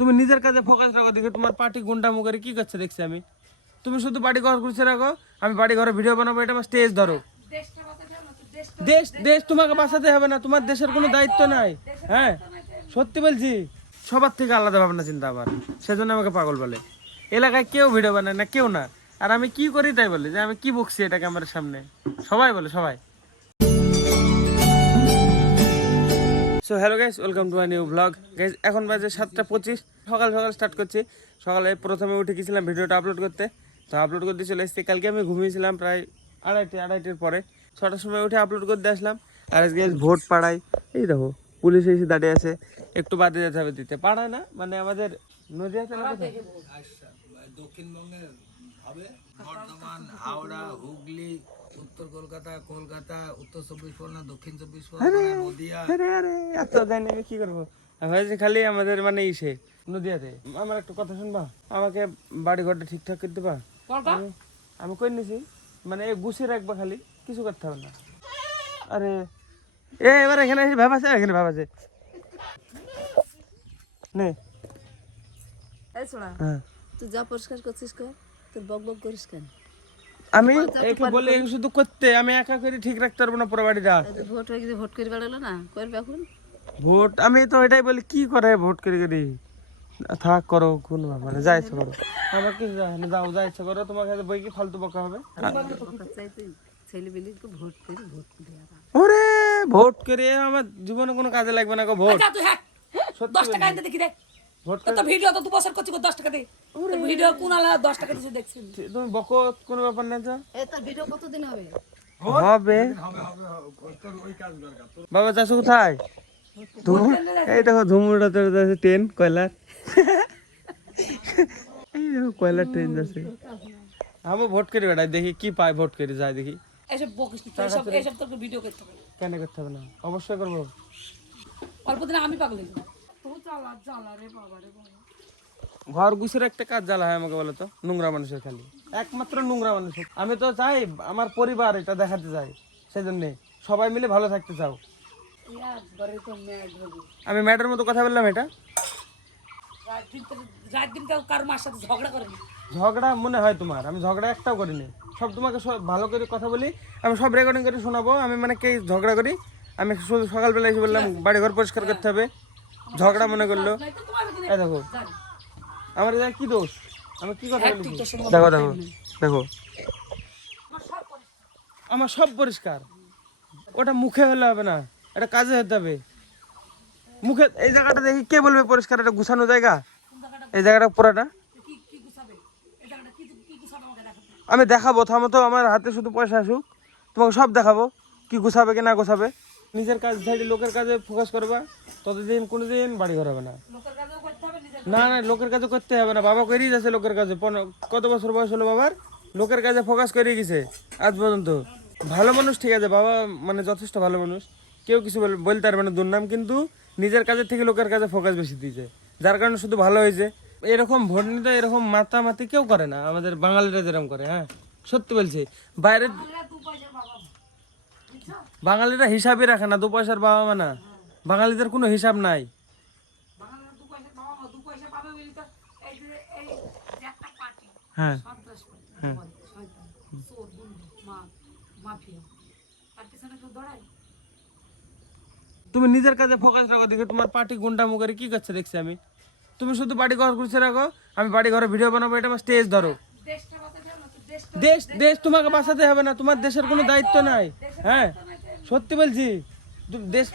তুমি নিজের কাজে ফোকাস রাখো, দেখে তোমার পার্টি গুন্ডামো করে কি করছে দেখছি আমি। তুমি শুধু বাড়ি ঘর ঘুরছে রাখো, আমি বাড়ি ঘরে ভিডিও বানাবো, এটা আমার স্টেজ ধরো। দেশ দেশ তোমাকে বাঁচাতে হবে না, তোমার দেশের কোনো দায়িত্ব নাই। হ্যাঁ সত্যি বলছি, সবার থেকে আলাদা ভাবনা চিন্তা আবার, সেজন্য আমাকে পাগল বলে। এলাকায় কেউ ভিডিও বানায় না, কেউ না। আর আমি কি করি তাই বলে যে আমি কি বকছি এটা ক্যামেরার সামনে, সবাই বলে সবাই। So hello guys, welcome to my new blog. Guys এখন বাজে 7:25, সকাল সকাল স্টার্ট করছি। সকালে প্রথমে উঠে গেছিলাম ভিডিওটা আপলোড করতে, তো আপলোড করতে চলে এসেছি। কালকে আমি ঘুমিয়েছিলাম প্রায় আড়াইটের পরে, 6টার সময় উঠে আপলোড করতে আসলাম। আর আজকে ভোট পাড়ায়, এই দেখো পুলিশ এসে দাঁড়িয়ে আছে, একটু বাদে যেতে হবে দিতে। পাড়ায় না মানে আমাদের নদীয়াতে না, দক্ষিণবঙ্গের হবে বর্ধমান, হাওড়া, হুগলি, উত্তর কলকাতা, কলকাতা, উত্তর 24 পরগনা, দক্ষিণ 24 পরগনা, নদিয়া। আরে এত জানি আমি কি করবো, হয়েছে খালি আমাদের মানে ইসে নদীয়াতে। আমার একটা কথা শুনবা, আমাকে বাড়ি ঘরটা ঠিকঠাক করে দিবা। আমি কই নিছি, মানে গুছিয়ে রাখবা, খালি কিছু করতে হবে না। আরে এবার এখানে ভাব আছে, এখানে ভাব আছে নে। হ্যাঁ তুই যা পরিষ্কার করছিস কর, তোর বক বক করিস কেন? আমি একে বলে শুধু করতে, আমি একা করে ঠিক রাখতে পারবো না পুরো বাড়িটা। ভোট হয়ে গেছে, ভোট করে বেড়ালো না, করবে এখন ভোট। আমি তো এটাই বলি, কি করে ভোট করে করি, থাক করো কোন মানে যা ইচ্ছা করো, আমার কিছু যায় না, যাও যা ইচ্ছা করো। তোমার কাছে বই কি ফালতু বকা হবে? ছেলে বেলিকে ভোট করে ওরে ভোট করে আমার জীবনে কোনো কাজে লাগবে না গো ভোট। সত্যি 10 টাকা এনে দেখি দে। ভোট তো ভিডিও তো 2 বছর করছি 10 টাকা দে। ভিডিও কোন আলা 10 টাকা দিছে দেখছিস? তুমি বকো, কোনো ব্যাপার না তো। এই তোর ভিডিও কতদিন হবে? হবে বাবা চাষু কোথায়? এই দেখো ধুমুটা যাচ্ছে ট্রেন, কয়লার। এই দেখো কয়লার ট্রেন যাচ্ছে। আমি ভোট করি বেড়াই, দেখি কি পাই, ভোট করে যাই দেখি। এসব বকিস না, এসব তোকে ভিডিও করতে হবে। কেন করতে হবে না? অবশ্যই করবো। অল্প দিনে আমি পাগল হইব। তো জ্বালা রে বাবা রে বাবা। ঘর গুছের একটা কাজ জ্বালা হয় আমাকে, বলো তো। নোংরা মানুষের খালি, একমাত্র নোংরা মানুষের। আমি তো চাই আমার পরিবার এটা দেখাতে চাই, সেজন্য সবাই মিলে ভালো থাকতে চাও। আমি ম্যাডার মতো কথা বললাম এটা? রাত দিন কেউ কারোর মার সাথে ঝগড়া করেনি। ঝগড়া মনে হয় তোমার? আমি ঝগড়া একটাও করিনি, সব তোমাকে ভালো করে কথা বলি, আমি সব রেকর্ডিং করে শোনাবো। আমি মানে কে ঝগড়া করি? আমি শুধু সকালবেলা এসে বললাম বাড়ি ঘর পরিষ্কার করতে হবে, ঝগড়া মনে করলো। এই দেখো আমার এটা কি দোষ, আমি কি কথা বলি? দেখো দেখো দেখো, আমার সব পরিষ্কার। ওটা মুখে হলে হবে না, এটা কাজে হতে হবে। মুখে এই জায়গাটা দেখি কে বলবে পরিষ্কার? এটা গুছানো জায়গা, এই জায়গাটা পুরাটা আমি দেখাবো। থামো তো, আমার হাতে শুধু পয়সা আসুক, তোমাকে সব দেখাবো কি গুছাবে কি না গুছাবে। নিজের কাজ ছেড়ে লোকের কাজে ফোকাস করবা, ততদিন কোনোদিন বাড়ি ঘর হবে না। না না, লোকের কাজে করতে হবে না, বাবা করেই যাচ্ছে লোকের কাজে। কত বছর বয়স হলো বাবার, লোকের কাজে ফোকাস করে গেছে আজ পর্যন্ত। ভালো মানুষ ঠিক আছে, বাবা মানে যথেষ্ট ভালো মানুষ, কেউ কিছু বলতে পারবে না দুর্নাম, কিন্তু নিজের কাজের থেকে লোকের কাজে ফোকাস বেশি দিয়েছে, যার কারণে শুধু ভালো হয়েছে। এরকম ভোট নিতে এরকম মাতামাতি কেউ করে না, আমাদের বাঙালিরা যেরকম করে। হ্যাঁ সত্যি বলছি, বাইরে বাঙালিরা হিসাবই রাখে না, 2 পয়সার বাবা মা না, বাঙালিদের কোনো হিসাব নাই। হ্যাঁ হ্যাঁ, তুমি নিজের কাজে ফোকাস রাখো, দেখে তোমার পার্টি গুন্ডামো করে কি করছে দেখছি আমি। তুমি শুধু বাড়ি ঘর ঘুরছে রাখো, আমি বাড়ি ঘরে ভিডিও বানাবো, এটা আমার স্টেজ ধরো। দেশ দেশ তোমাকে বাঁচাতে হবে না, তোমার দেশের কোনো দায়িত্ব নাই। হ্যাঁ সত্যি বলছি, দেশ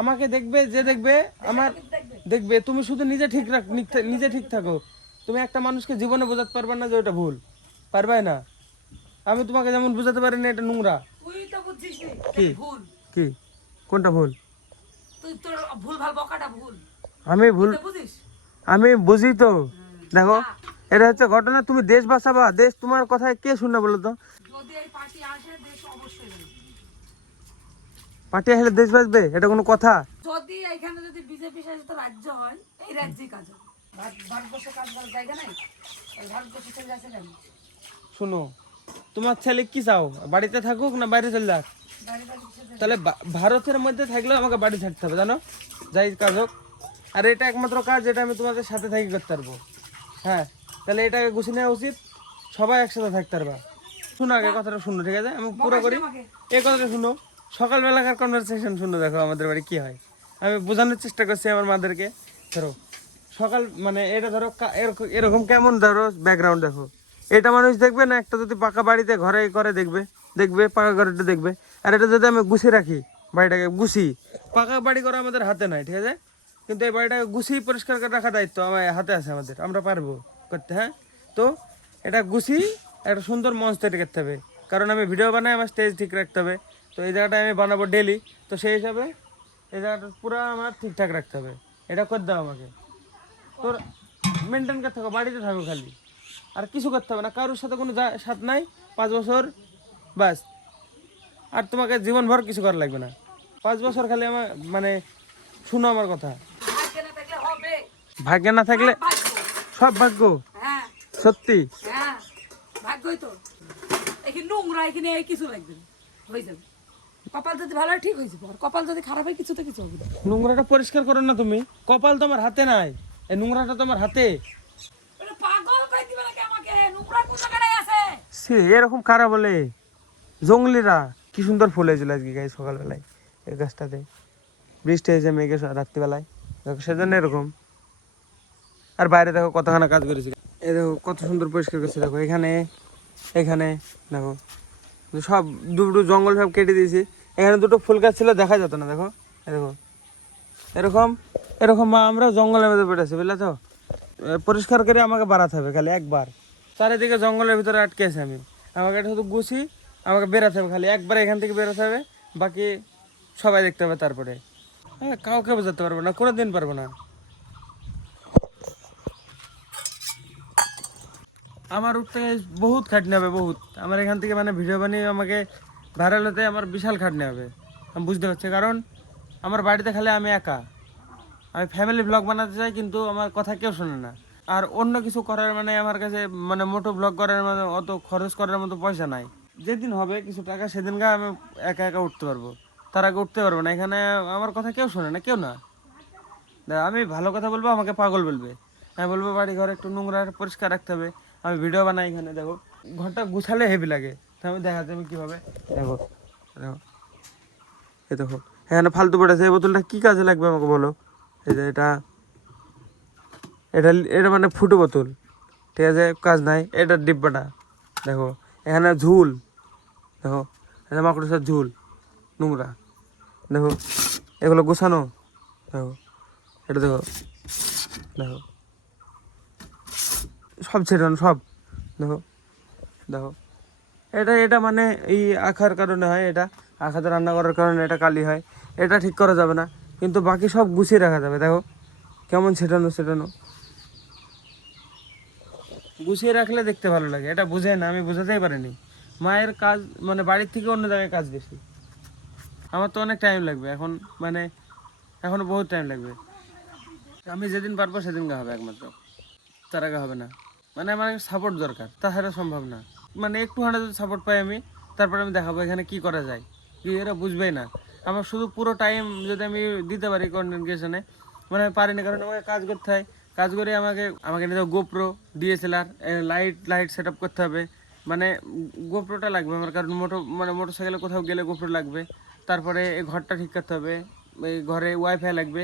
আমাকে দেখবে, যে দেখবে আমার দেখবে। তুমি শুধু নিজে ঠিক রাখ, নিজে ঠিক থাকো। তুমি একটা মানুষকে জীবনে বোঝাতে পারবে না যে ওটা ভুল, পারবে না। আমি তোমাকে যেমন বোঝাতে পারি না এটা নোংরা। কি কি কোনটা ভুল? আমি ভুল, আমি বুঝি তো। দেখো এটা হচ্ছে ঘটনা, তুমি দেশ বাঁচাবা, দেশ তোমার কথায় কে শুনে বলো তো? পার্টি আসলে দেশ বাঁচবে, এটা কোনো কথা? যদি এখানে যদি বিজেপি শাসিত রাজ্য হয়, এই রাজ্যেই কাজ হবে। ভারতবর্ষে কাজ করার জায়গা নাই, ভারতবর্ষে চলে যাচ্ছে কেন? শোনো, তোমার ছেলে কি চাও, বাড়িতে থাকুক না বাইরে চলে যাক? তাহলে ভারতের মধ্যে থাকলেও আমাকে বাড়ি থাকতে হবে, জানো, যাই কাজ হোক। আর এটা একমাত্র কাজ যেটা আমি তোমাদের সাথে থাকি করতে পারবো। হ্যাঁ, তাহলে এটাকে গুছিয়ে নেওয়া উচিত, সবাই একসাথে থাকতে পারবা। শুনো আগে কথাটা শুনো, ঠিক আছে? আমি পুরো করি, এই কথাটা শুনো। সকালবেলাকার কনভারসেশন শুনো, দেখো আমাদের বাড়ি কি হয়। আমি বোঝানোর চেষ্টা করছি আমার মাদেরকে। ধরো সকাল মানে এটা ধরো এরকম কেমন ধরো ব্যাকগ্রাউন্ড দেখো, এটা মানুষ দেখবে না একটা যদি পাকা বাড়িতে ঘরে করে দেখবে, দেখবে পাকা ঘরটা দেখবে। আর এটা যদি আমি গুছিয়ে রাখি বাড়িটাকে, গুছিয়ে, পাকা বাড়ি করা আমাদের হাতে নাই, ঠিক আছে? কিন্তু এই বাড়িটাকে গুছিয়ে পরিষ্কার করে রাখার দায়িত্ব আমার হাতে আছে, আমাদের, আমরা পারবো করতে। হ্যাঁ, তো এটা গুছিয়ে একটা সুন্দর মঞ্চ তৈরি করতে হবে, কারণ আমি ভিডিও বানাই, আমার স্টেজ ঠিক রাখতে হবে। তো এই জায়গাটা আমি বানাবো ডেলি, তো সেই হিসাবে এই জায়গাটা পুরো আমার ঠিকঠাক রাখতে হবে। এটা করে দাও আমাকে, তোর মেনটেন করতে হবে, বাড়িতে থাকো খালি, আর কিছু করতে হবে না, কারোর সাথে কোনো সাথ নাই। 5 বছর বাস, আর তোমাকে জীবনভর কিছু করা লাগবে না। 5 বছর খালি আমার মানে শুনো আমার কথা। ভাগ্যে না থাকলে হবে। ভাগ্যে না থাকলে ভাগ্য। সব ভাগ্য, হ্যাঁ সত্যি। হ্যাঁ, ভাগ্যই তো। এখানে নোংরা, এখানে এই কিছু লাগবে না, হয়ে যাবে। কপাল যদি ভালো হয় ঠিক হয়ে যাবে, আর কপাল যদি খারাপ হয় কিছুতে কিছু হবে না। নোংরাটা পরিষ্কার করো না তুমি, কপাল তো আমার হাতে নাই, এই নোংরাটা তো আমার হাতে। ওটা পাগল কই দিবে নাকি আমাকে? নোংরা কোন জায়গায় আছে? সে এরকম কারা বলে? জঙ্গলিরা। কি সুন্দর ফুল হয়েছিল আজকে গায়ে সকালবেলায় এই গাছটাতে, বৃষ্টি হয়েছে মেঘে রাত্রিবেলায়, দেখো সেজন্য এরকম। আর বাইরে দেখো কতখানা কাজ করেছি, এই দেখো কত সুন্দর পরিষ্কার করছে, দেখো এখানে এখানে দেখো সব দুটো জঙ্গল সব কেটে দিয়েছি। এখানে দুটো ফুল গাছ ছিল, দেখা যেত না, দেখো এই দেখো এরকম এরকম আমরা জঙ্গলের মধ্যে পেটেছি, বুঝলে তো? পরিষ্কার করে আমাকে বাড়াতে হবে খালি একবার। চারিদিকে জঙ্গলের ভিতরে আটকে আছি আমি, আমাকে এটা শুধু গুছি, আমাকে বেরাতে হবে খালি একবার, এখান থেকে বেরোতে হবে, বাকি সবাই দেখতে হবে। তারপরে হ্যাঁ, কাউকে বোঝাতে পারবো না, কোনো দিন পারবো না। আমার উঠতে বহুত খাটনি হবে, বহুত। আমার এখান থেকে মানে ভিডিও বানিয়ে আমাকে ভাইরাল হতে আমার বিশাল খাটনি হবে, আমি বুঝতে পারছি। কারণ আমার বাড়িতে খালি আমি একা, আমি ফ্যামিলি ব্লগ বানাতে চাই, কিন্তু আমার কথা কেউ শোনে না। আর অন্য কিছু করার মানে আমার কাছে মানে মোটো ব্লগ করার মানে অত খরচ করার মতো পয়সা নাই। যেদিন হবে কিছু টাকা, সেদিনকে আমি একা একা উঠতে পারবো, তার আগে উঠতে পারবো না। এখানে আমার কথা কেউ শোনে না, কেউ না। আমি ভালো কথা বলবো আমাকে পাগল বলবে, আমি বলবো বাড়ি ঘর একটু নোংরা পরিষ্কার রাখতে হবে। আমি ভিডিও বানাই, এখানে দেখো ঘরটা গুছালে হেভি লাগে, তো আমি দেখাতে আমি কীভাবে, দেখো দেখো এ দেখো এখানে ফালতু পড়েছে, এই বোতলটা কী কাজে লাগবে আমাকে বলো? এই যে এটা এটা এটা মানে ফুটো বোতল, ঠিক আছে, কাজ নাই। এটা ডিব্বাটা দেখো, এখানে ঝুল দেখো, এটা মাকড়সার ঝুল, নোংরা দেখো, এগুলো গোছানো দেখো, এটা দেখো দেখো সব ছেটানো সব দেখো দেখো। এটা এটা মানে এই আখার কারণে হয়, এটা আখাতে রান্না করার কারণে এটা কালি হয়, এটা ঠিক করা যাবে না, কিন্তু বাকি সব গুছিয়ে রাখা যাবে। দেখো কেমন ছেটানো ছেটানো, গুছিয়ে রাখলে দেখতে ভালো লাগে। এটা বুঝে না, আমি বোঝাতেই পারিনি। মায়ের কাজ মানে বাড়ির থেকে অন্য জায়গায় কাজ বেশি, আমার তো অনেক টাইম লাগবে এখন, মানে এখনো বহুত টাইম লাগবে। আমি যেদিন পারবো সেদিনকে হবে একমাত্র, তার আগে হবে না। মানে আমার সাপোর্ট দরকার, তাছাড়া সম্ভব না। মানে একটু হাঁটা যদি সাপোর্ট পাই আমি, তারপরে আমি দেখাবো এখানে কি করা যায়। কি এরা বুঝবেই না। আমার শুধু পুরো টাইম যদি আমি দিতে পারি কন্টেন্ট ক্রিয়েশনে, মানে আমি পারিনি, কারণ আমাকে কাজ করতে হয়। কাজ করে আমাকে আমাকে নিতে GoPro, DSLR, light set up করতে হবে। মানে গোপ্রোটা লাগবে আমার, কারণ মোটর সাইকেলে কোথাও গেলে গোপ্রো লাগবে। তারপরে এই ঘরটা ঠিক করতে হবে, এই ঘরে ওয়াইফাই লাগবে।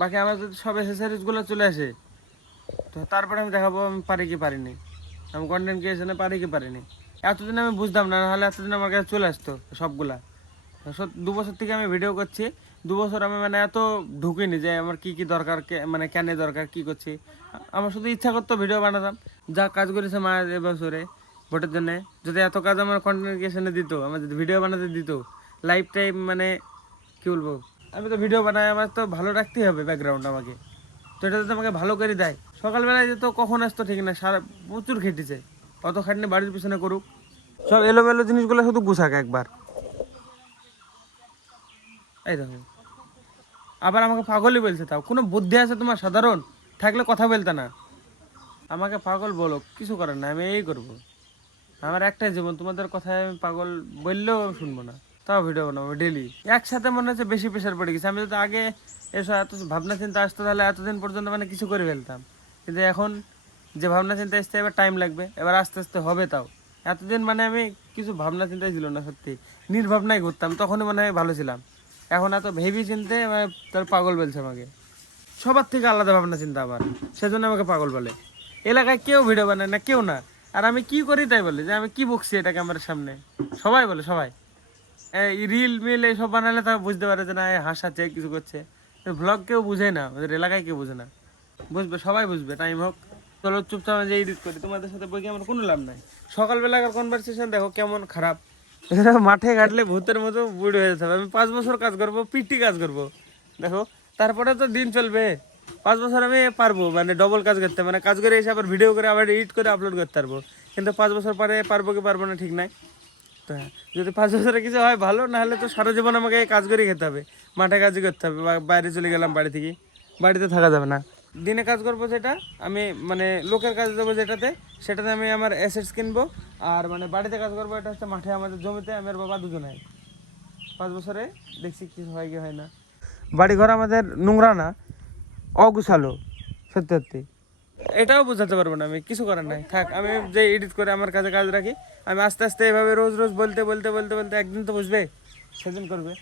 বাকি আমার যদি সব অ্যাসেসরিজগুলো চলে আসে, তো তারপরে আমি দেখাবো আমি পারি কি পারিনি, আমি কন্টেন্ট ক্রিয়েশনে পারি কি পারিনি। এতদিন আমি বুঝতাম না, নাহলে এতদিন আমার কাছে চলে আসতো সবগুলা। 2 বছর থেকে আমি ভিডিও করছি, 2 বছর আমি মানে এত ঢুকিনি যে আমার কি কি দরকার, মানে কেন দরকার, কি করছি। আমার শুধু ইচ্ছা করতো ভিডিও বানাতাম। যা কাজ করেছে মা এবছরে ভোটের জন্য, যদি এত কাজ আমার কন্টেন্ট ক্রিয়েশনে দিত, আমার যদি ভিডিও বানাতে দিত লাইফ টাইম, মানে কী বলবো, আমি তো ভিডিও বানাই, আমার তো ভালো রাখতেই হবে ব্যাকগ্রাউন্ড আমাকে। তো এটা যদি আমাকে ভালো করে দেয়, সকালবেলায় যে তো কখন আসতো ঠিক না, সারা প্রচুর খেটেছে, অত খাটনি বাড়ির পিছনে করুক। সব এলোমেলো জিনিসগুলো শুধু গুছাক একবার। এই দেখো আবার আমাকে পাগলই বলছে, তাও কোনো বুদ্ধি আছে তোমার সাধারণ থাকলে কথা বলতে না। আমাকে পাগল বলো, কিছু করার না, আমি এই করবো। আমার একটাই জীবন, তোমাদের কথায় আমি পাগল বললেও শুনবো না। তাও ভিডিও বানাবো ডেলি। একসাথে মনে হচ্ছে বেশি প্রেশার পড়ে গেছে। আমি যদি আগে এসব এত ভাবনা চিন্তা আসতো তাহলে এতদিন পর্যন্ত মানে কিছু করে ফেলতাম, কিন্তু এখন যে ভাবনা চিন্তা আসতে এবার টাইম লাগবে, এবার আস্তে আস্তে হবে। তাও এতদিন মানে আমি কিছু ভাবনা চিন্তাই ছিল না, সত্যি নির্ভাবনাই করতাম, তখনই মনে হয় ভালো ছিলাম। এখন এত ভেবি চিনতে মানে তার পাগল বলছে আমাকে, সবার থেকে আলাদা ভাবনা চিন্তা আমার, সেজন্য আমাকে পাগল বলে। এলাকায় কেউ ভিডিও বানায় না, কেউ না। আর আমি কি করি তাই বলে যে আমি কি বকছি এটা ক্যামেরার সামনে, সবাই বলে, সবাই এই রিল মিল এইসব বানালে তারা বুঝতে পারে যে না এ হাসাচ্ছে কিছু করছে। ভ্লগ কেউ বুঝে না, ওদের এলাকায় কেউ বুঝে না। বুঝবে, সবাই বুঝবে, টাইম হোক। চলো চুপচাপ যে এডিট করি, তোমাদের সাথে বই আমার কোনো লাভ নাই। সকালবেলাকার কনভারসেশন দেখো কেমন খারাপ। এরা মাঠে ঘাটলে ভূতের মতো বুড়ো হয়ে যেতে হবে। আমি 5 বছর কাজ করবো, পিটি কাজ করবো, দেখো তারপরে তো দিন চলবে। 5 বছর আমি পারবো মানে ডবল কাজ করতে, মানে কাজ করে এসে আবার ভিডিও করে আবার এডিট করে আপলোড করতে পারবো। কিন্তু 5 বছর পরে পারবো কি পারবো না ঠিক নাই। তো হ্যাঁ, যদি 5 বছরে কিছু হয় ভালো, না হলে তো সারা জীবন আমাকে এই কাজ করেই খেতে হবে, মাঠে কাজই করতে হবে। বা বাইরে চলে গেলাম বাড়ি থেকে, বাড়িতে থাকা যাবে না। দিনে কাজ করবো যেটা আমি, মানে লোকের কাজ দেবো সেটাতে আমি আমার অ্যাসেটস কিনবো। আর মানে বাড়িতে কাজ করবো এটা হচ্ছে মাঠে আমাদের জমিতে, আমি আর বাবা দুজনে। 5 বছরে দেখছি কিছু হয় কি হয় না। বাড়ি ঘর আমাদের নোংরা না, অগুছালো, সত্যি সত্যি। এটাও বোঝাতে পারবো না আমি, কিছু করার নাই, থাক। আমি যে এডিট করে আমার কাজে কাজ রাখি, আমি আস্তে আস্তে এভাবে রোজ রোজ বলতে বলতে বলতে বলতে একদিন তো বুঝবে, সেদিন করবে।